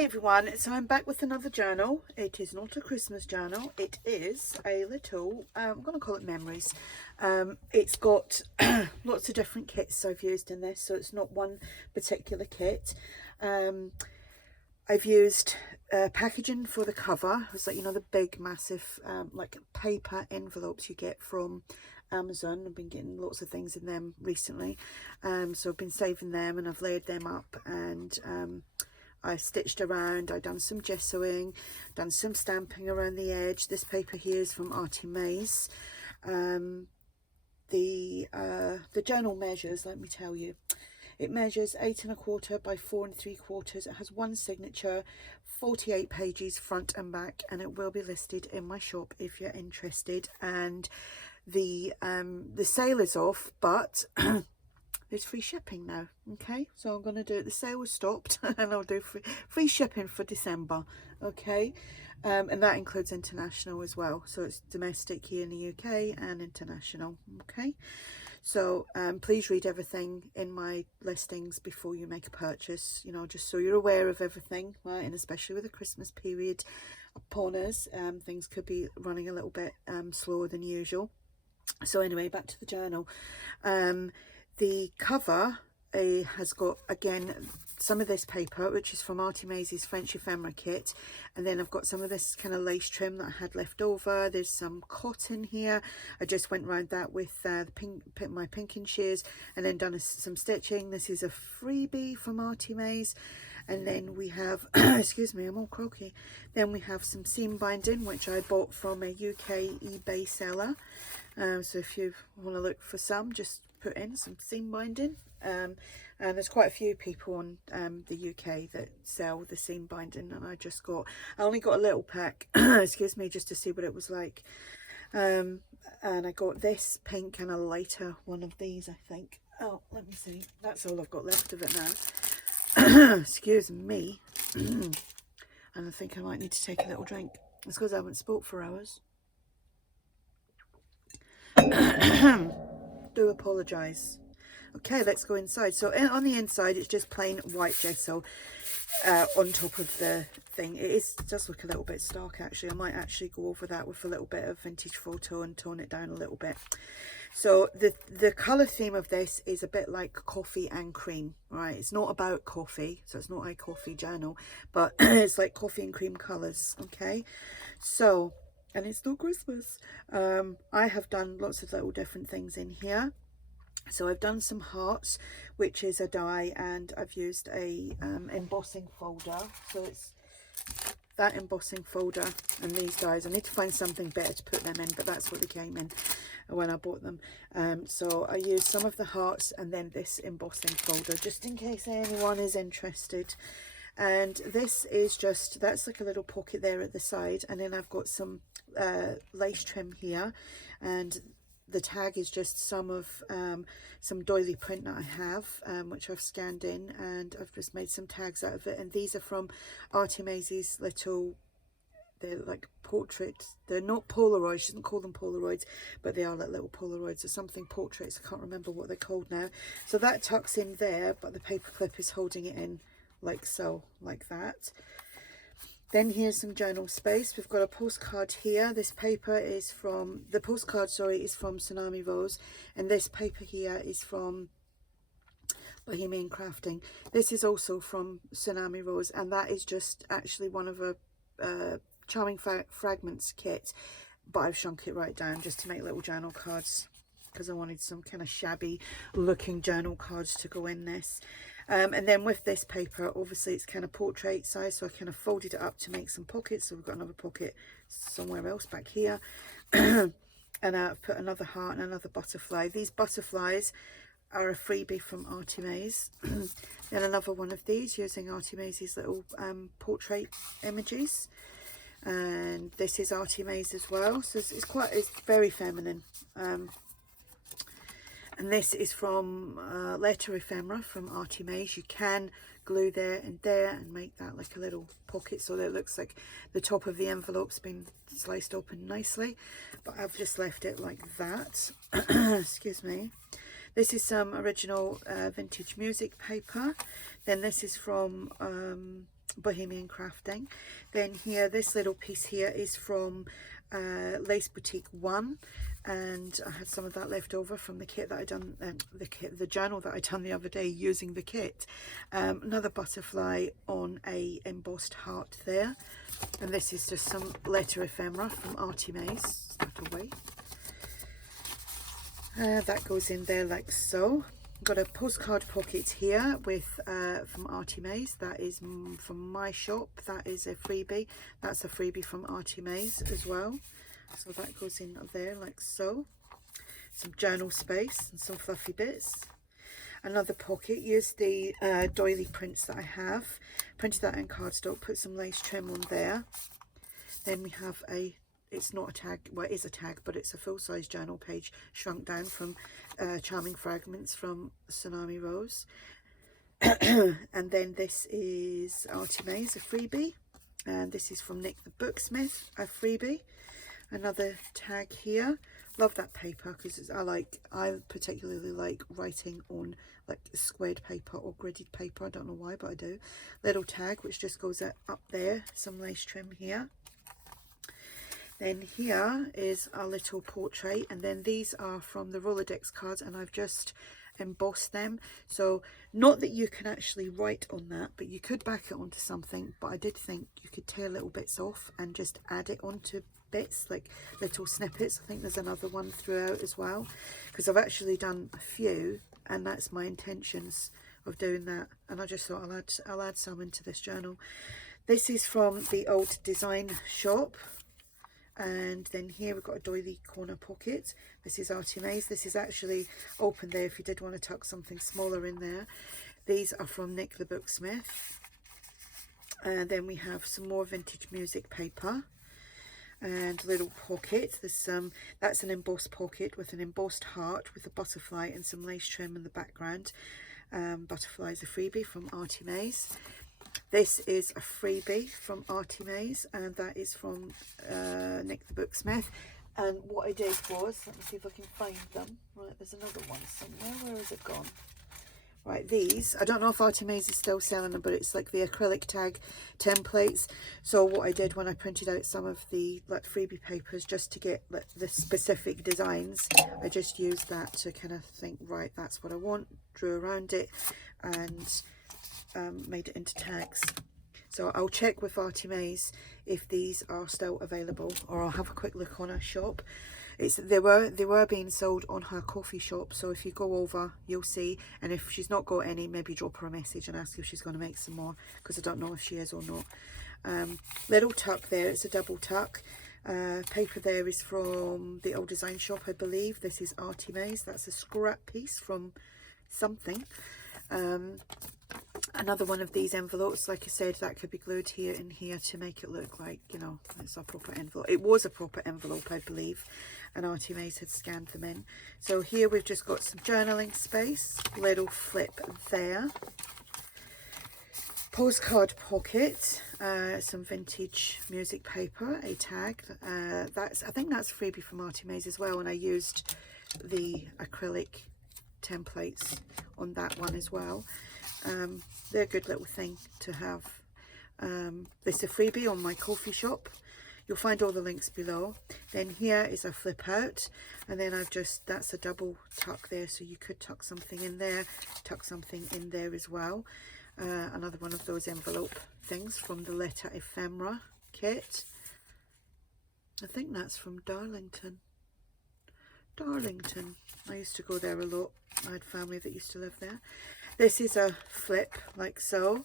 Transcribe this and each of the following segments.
Hi everyone, so I'm back with another journal. It is not a Christmas journal, it is a little, I'm going to call it memories. It's got lots of different kits I've used in this, so it's not one particular kit. I've used packaging for the cover. It's like, you know, the big massive like paper envelopes you get from Amazon. I've been getting lots of things in them recently, so I've been saving them and I've layered them up, and I stitched around. I've done some gessoing, done some stamping around the edge. This paper here is from Artymaze. The journal measures, let me tell you, it measures 8 1/4 by 4 3/4. It has one signature, 48 pages front and back, and it will be listed in my shop if you're interested. And the sale is off, but there's free shipping now. Okay, so I'm going to do it. The sale was stopped and I'll do free shipping for December. Okay, and that includes international as well, so it's domestic here in the UK and international. Okay, so please read everything in my listings before you make a purchase, you know, just so you're aware of everything, right? And especially with the Christmas period upon us, things could be running a little bit slower than usual. So anyway, back to the journal. The cover has got, again, some of this paper, which is from Artymaze's French ephemera kit, and then I've got some of this kind of lace trim that I had left over. There's some cotton here. I just went around that with my pinking shears, and then done some stitching. This is a freebie from Artymaze. And then we have, excuse me, I'm all croaky. Then we have some seam binding, which I bought from a UK eBay seller. So if you want to look for some, just put in some seam binding. And there's quite a few people on the UK that sell the seam binding, and I only got a little pack, excuse me, just to see what it was like. And I got this pink and a lighter one of these, I think. Oh, let me see. That's all I've got left of it now. Excuse me. And I think I might need to take a little drink. It's because I haven't spoke for hours. Do apologise. Okay, let's go inside. So on the inside, it's just plain white gesso on top of the thing. It does look a little bit stark, actually. I might actually go over that with a little bit of vintage photo and tone it down a little bit. So the colour theme of this is a bit like coffee and cream, right? It's not about coffee, so it's not a coffee journal, but it's like coffee and cream colours, okay? So, and it's not Christmas. I have done lots of little different things in here. So I've done some hearts, which is a die, and I've used a embossing folder. So it's that embossing folder and these dies. I need to find something better to put them in, but that's what they came in when I bought them. So I used some of the hearts and then this embossing folder, just in case anyone is interested. And this is just, that's like a little pocket there at the side, and then I've got some lace trim here, and the tag is just some doily print that I have, which I've scanned in, and I've just made some tags out of it. And these are from Artymaze's little, they're like portraits. They're not Polaroids, she doesn't call them Polaroids, but they are like little Polaroids or something, portraits. I can't remember what they're called now. So that tucks in there, but the paper clip is holding it in like so, like that. Then here's some journal space. We've got a postcard here. This paper is from, the postcard, sorry, is from Tsumani Rose. And this paper here is from Bohemian Crafting. This is also from Tsunami Rose. And that is just actually one of a Charming Fragments kit. But I've shrunk it right down just to make little journal cards, because I wanted some kind of shabby looking journal cards to go in this. And then with this paper, obviously it's kind of portrait size, so I kind of folded it up to make some pockets. So we've got another pocket somewhere else back here. And I've put another heart and another butterfly. These butterflies are a freebie from Artymaze. Then another one of these using Artymaze's little portrait images. And this is Artymaze as well, so it's very feminine. And this is from Letter Ephemera from Artymaze. You can glue there and make that like a little pocket, so that it looks like the top of the envelope's been sliced open nicely. But I've just left it like that. Excuse me. This is some original vintage music paper. Then this is from Bohemian Crafting. Then here, this little piece here is from Lace Boutique 1, and I had some of that left over from the kit that I done, the journal that I done the other day using the kit. Another butterfly on a embossed heart there, and this is just some letter ephemera from Artymaze. That away. That goes in there like so. Got a postcard pocket here with from Artymaze. That is from my shop. That is a freebie. That's a freebie from Artymaze as well. So that goes in there like so. Some journal space and some fluffy bits. Another pocket. Use the doily prints that I have. Printed that in cardstock. Put some lace trim on there. Then we have a, it's not a tag, well it is a tag, but it's a full-size journal page shrunk down from Charming Fragments from Tsumani Rose. And then this is Artymaze, a freebie, and this is from Nick the Booksmith, a freebie. Another tag here. Love that paper because I particularly like writing on like squared paper or gridded paper. I don't know why, but I do. Little tag which just goes up there. Some lace trim here. Then here is a little portrait, and then these are from the Rolodex cards, and I've just embossed them. So not that you can actually write on that, but you could back it onto something, but I did think you could tear little bits off and just add it onto bits, like little snippets. I think there's another one throughout as well, because I've actually done a few, and that's my intentions of doing that, and I just thought I'll add some into this journal. This is from the old design shop. And then here we've got a doily corner pocket. This is Artymaze. This is actually open there if you did want to tuck something smaller in there. These are from Nick the Booksmith. And then we have some more vintage music paper and little pocket. This that's an embossed pocket with an embossed heart with a butterfly and some lace trim in the background. Butterfly is a freebie from Artymaze. This is a freebie from Artymaze, and that is from Nick the Booksmith. And what I did was, let me see if I can find them. Right, there's another one somewhere. Where has it gone? Right, these, I don't know if Artymaze is still selling them, but it's like the acrylic tag templates. So what I did when I printed out some of the like freebie papers just to get like, the specific designs, I just used that to kind of think, right, that's what I want, drew around it, and made it into tags. So I'll check with Artymaze if these are still available, or I'll have a quick look on her shop. They were being sold on her coffee shop, so if you go over you'll see, and if she's not got any, maybe drop her a message and ask if she's going to make some more, because I don't know if she is or not. Little tuck there, it's a double tuck. Paper there is from the old design shop, I believe. This is Artymaze. That's a scrap piece from something. Another one of these envelopes, like I said, that could be glued here and here to make it look like, you know, it's a proper envelope. It was a proper envelope, I believe, and Artymaze had scanned them in. So here we've just got some journaling space, little flip there, postcard pocket, some vintage music paper, a tag. I think that's a freebie from Artymaze as well, and I used the acrylic templates on that one as well. They're a good little thing to have. This is a freebie on my coffee shop. You'll find all the links below. Then here is a flip out, and then I've just, that's a double tuck there, so you could tuck something in there, tuck something in there as well. Another one of those envelope things from the Letter Ephemera kit. I think that's from Darlington. I used to go there a lot. I had family that used to live there. This is a flip like so,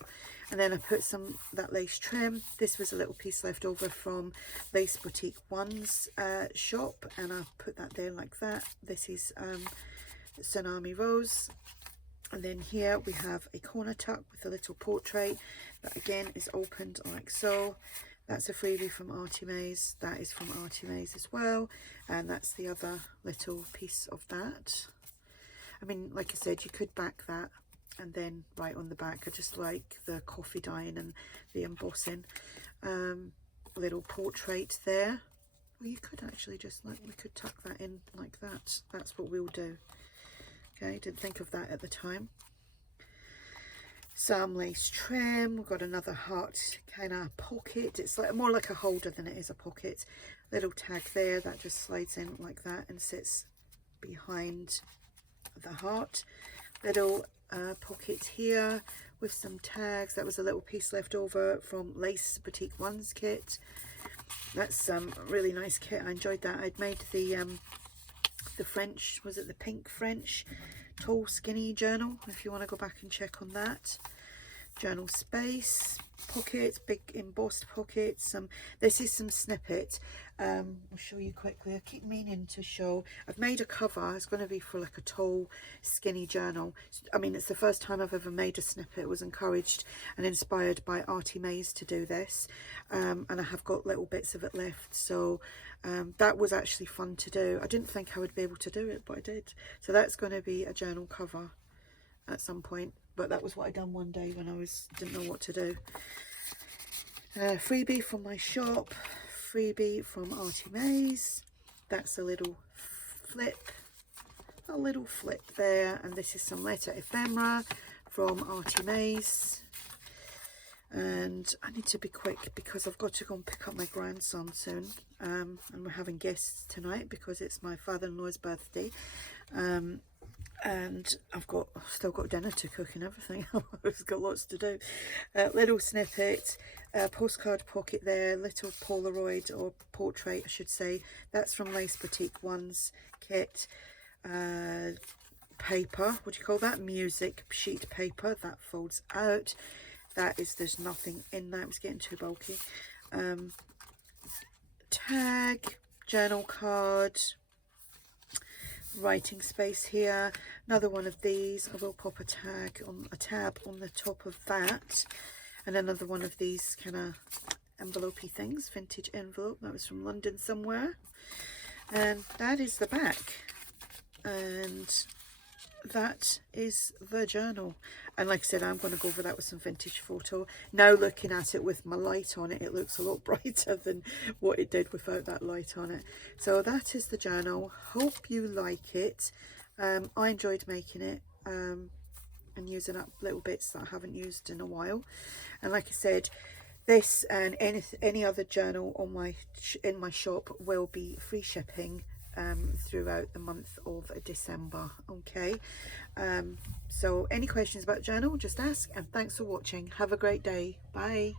and then I put some that lace trim. This was a little piece left over from Lace Boutique 1's shop, and I put that there like that. This is Tsunami Rose, and then here we have a corner tuck with a little portrait that again is opened like so. That's a freebie from Artymaze. That is from Artymaze as well, and that's the other little piece of that. I mean, like I said, you could back that and then write on the back. I just like the coffee dyeing and the embossing. Little portrait there. Well, you could actually just, like, we could tuck that in like that. That's what we'll do. Okay, didn't think of that at the time. some lace trim. We've got another heart kind of pocket. It's like more like a holder than it is a pocket. Little tag there that just slides in like that and sits behind the heart. Little pocket here with some tags. That was a little piece left over from Lace Boutique One's kit. That's a really nice kit. I enjoyed that. I'd made the French, was it the pink French tall skinny journal, if you want to go back and check on that. Journal space, pockets, big embossed pockets. This is some snippet. I'll show you quickly. I keep meaning to show. I've made a cover. It's going to be for like a tall skinny journal. I mean, it's the first time I've ever made a snippet. It was encouraged and inspired by Artymaze to do this, and I have got little bits of it left, so that was actually fun to do. I didn't think I would be able to do it, but I did. So that's going to be a journal cover at some point, but that was what I done one day when I didn't know what to do. Freebie from my shop, freebie from Artymaze. That's a little flip there, and this is some letter ephemera from Artymaze. And I need to be quick because I've got to go and pick up my grandson soon, and we're having guests tonight because it's my father-in-law's birthday. And I've still got dinner to cook and everything. I've got lots to do. Little snippet, postcard pocket there, little Polaroid or portrait I should say. That's from Lace Boutique One's kit. Paper, what do you call that? Music sheet paper that folds out. There's nothing in that. It's getting too bulky. Tag, journal card, writing space here. Another one of these. I will pop a tab on the top of that, and another one of these kind of envelopey things, vintage envelope. That was from London somewhere. And that is the back, and that is the journal. And like I said, I'm going to go over that with some vintage photo. Now looking at it with my light on it, it looks a lot brighter than what it did without that light on it. So that is the journal. Hope you like it. I enjoyed making it and using up little bits that I haven't used in a while. And like I said, this and any other journal on in my shop will be free shipping throughout the month of December. Okay, so any questions about the journal, just ask, and thanks for watching. Have a great day. Bye.